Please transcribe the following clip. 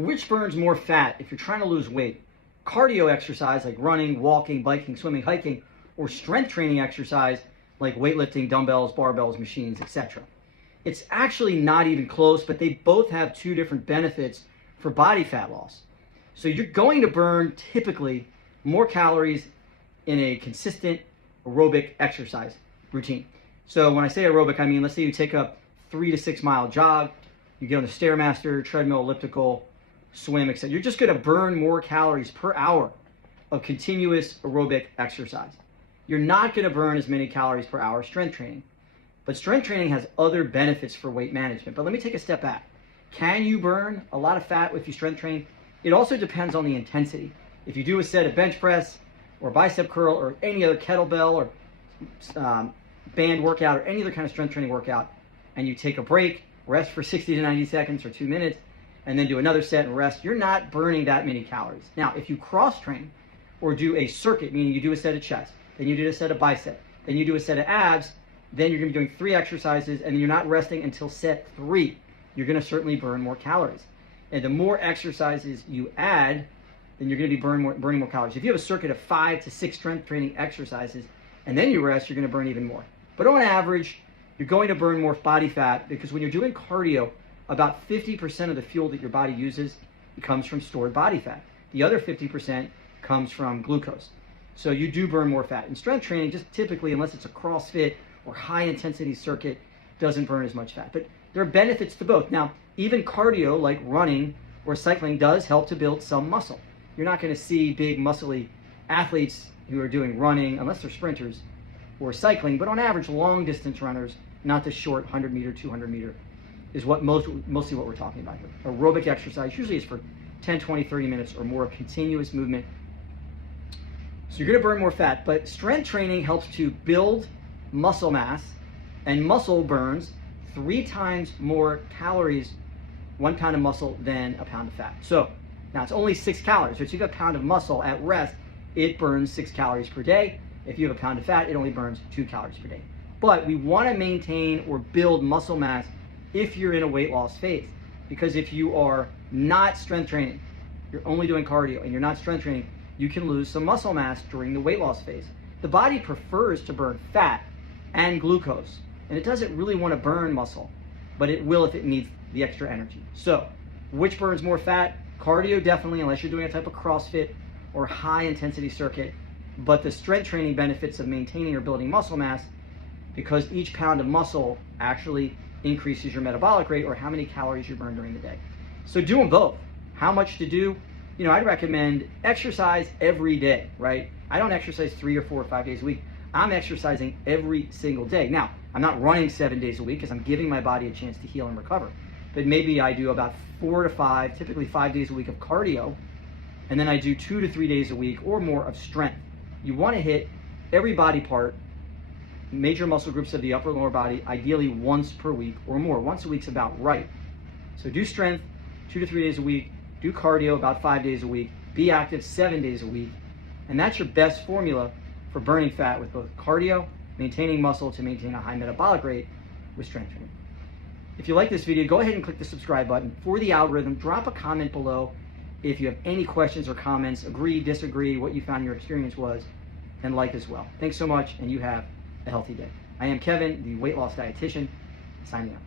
Which burns more fat if you're trying to lose weight? Cardio exercise like running, walking, biking, swimming, hiking, or strength training exercise like weightlifting, dumbbells, barbells, machines, etc. It's actually not even close, but they both have two different benefits for body fat loss. So you're going to burn typically more calories in a consistent aerobic exercise routine. So when I say aerobic, I mean, let's say you take a 3 to 6 mile jog, you get on the Stairmaster, treadmill, elliptical, swim, etc. You're just going to burn more calories per hour of continuous aerobic exercise. You're not going to burn as many calories per hour strength training. But strength training has other benefits for weight management. But let me take a step back. Can you burn a lot of fat if you strength train? It also depends on the intensity. If you do a set of bench press or bicep curl or any other kettlebell or band workout or any other kind of strength training workout, and you take a break, rest for 60 to 90 seconds or 2 minutes, and then do another set and rest, you're not burning that many calories. Now, if you cross train or do a circuit, meaning you do a set of chest, then you do a set of bicep, then you do a set of abs, then you're going to be doing 3 exercises, and you're not resting until set 3. You're going to certainly burn more calories. And the more exercises you add, then you're going to be burning more calories. If you have a circuit of 5 to 6 strength training exercises, and then you rest, you're going to burn even more. But on average, you're going to burn more body fat because when you're doing cardio, about 50% of the fuel that your body uses comes from stored body fat. The other 50% comes from glucose. So you do burn more fat. In strength training, just typically, unless it's a CrossFit or high intensity circuit, doesn't burn as much fat. But there are benefits to both. Now, even cardio like running or cycling does help to build some muscle. You're not going to see big muscly athletes who are doing running, unless they're sprinters, or cycling, but on average, long distance runners, not the short 100 meter, 200 meter, is what mostly what we're talking about here. Aerobic exercise usually is for 10, 20, 30 minutes or more of continuous movement. So you're going to burn more fat, but strength training helps to build muscle mass, and muscle burns 3 times more calories, 1 pound of muscle, than a pound of fat. So now it's only 6 calories. So if you have a pound of muscle at rest, it burns 6 calories per day. If you have a pound of fat, it only burns 2 calories per day. But we want to maintain or build muscle mass if you're in a weight loss phase. Because if you are not strength training, you're only doing cardio, and you're not strength training, you can lose some muscle mass during the weight loss phase. The body prefers to burn fat and glucose, and it doesn't really want to burn muscle, but it will if it needs the extra energy. So, which burns more fat? Cardio definitely, unless you're doing a type of CrossFit or high intensity circuit, but the strength training benefits of maintaining or building muscle mass, because each pound of muscle actually increases your metabolic rate, or how many calories you burn during the day. So do them both. How much to do? You know, I'd recommend exercise every day, right? I don't exercise 3 or 4 or 5 days a week. I'm exercising every single day. Now, I'm not running 7 days a week because I'm giving my body a chance to heal and recover. But maybe I do about 4 to 5, typically 5 days a week of cardio, and then I do 2 to 3 days a week or more of strength. You want to hit every body part, major muscle groups of the upper and lower body, ideally once per week or more. Once a week's about right. So do strength 2 to 3 days a week, do cardio about 5 days a week, be active 7 days a week, and that's your best formula for burning fat with both cardio, maintaining muscle to maintain a high metabolic rate with strength training. If you like this video, go ahead and click the subscribe button. For the algorithm, drop a comment below if you have any questions or comments, agree, disagree, what you found your experience was, and like as well. Thanks so much, and you have a healthy day. I am Kevin, the weight loss dietitian, signing out.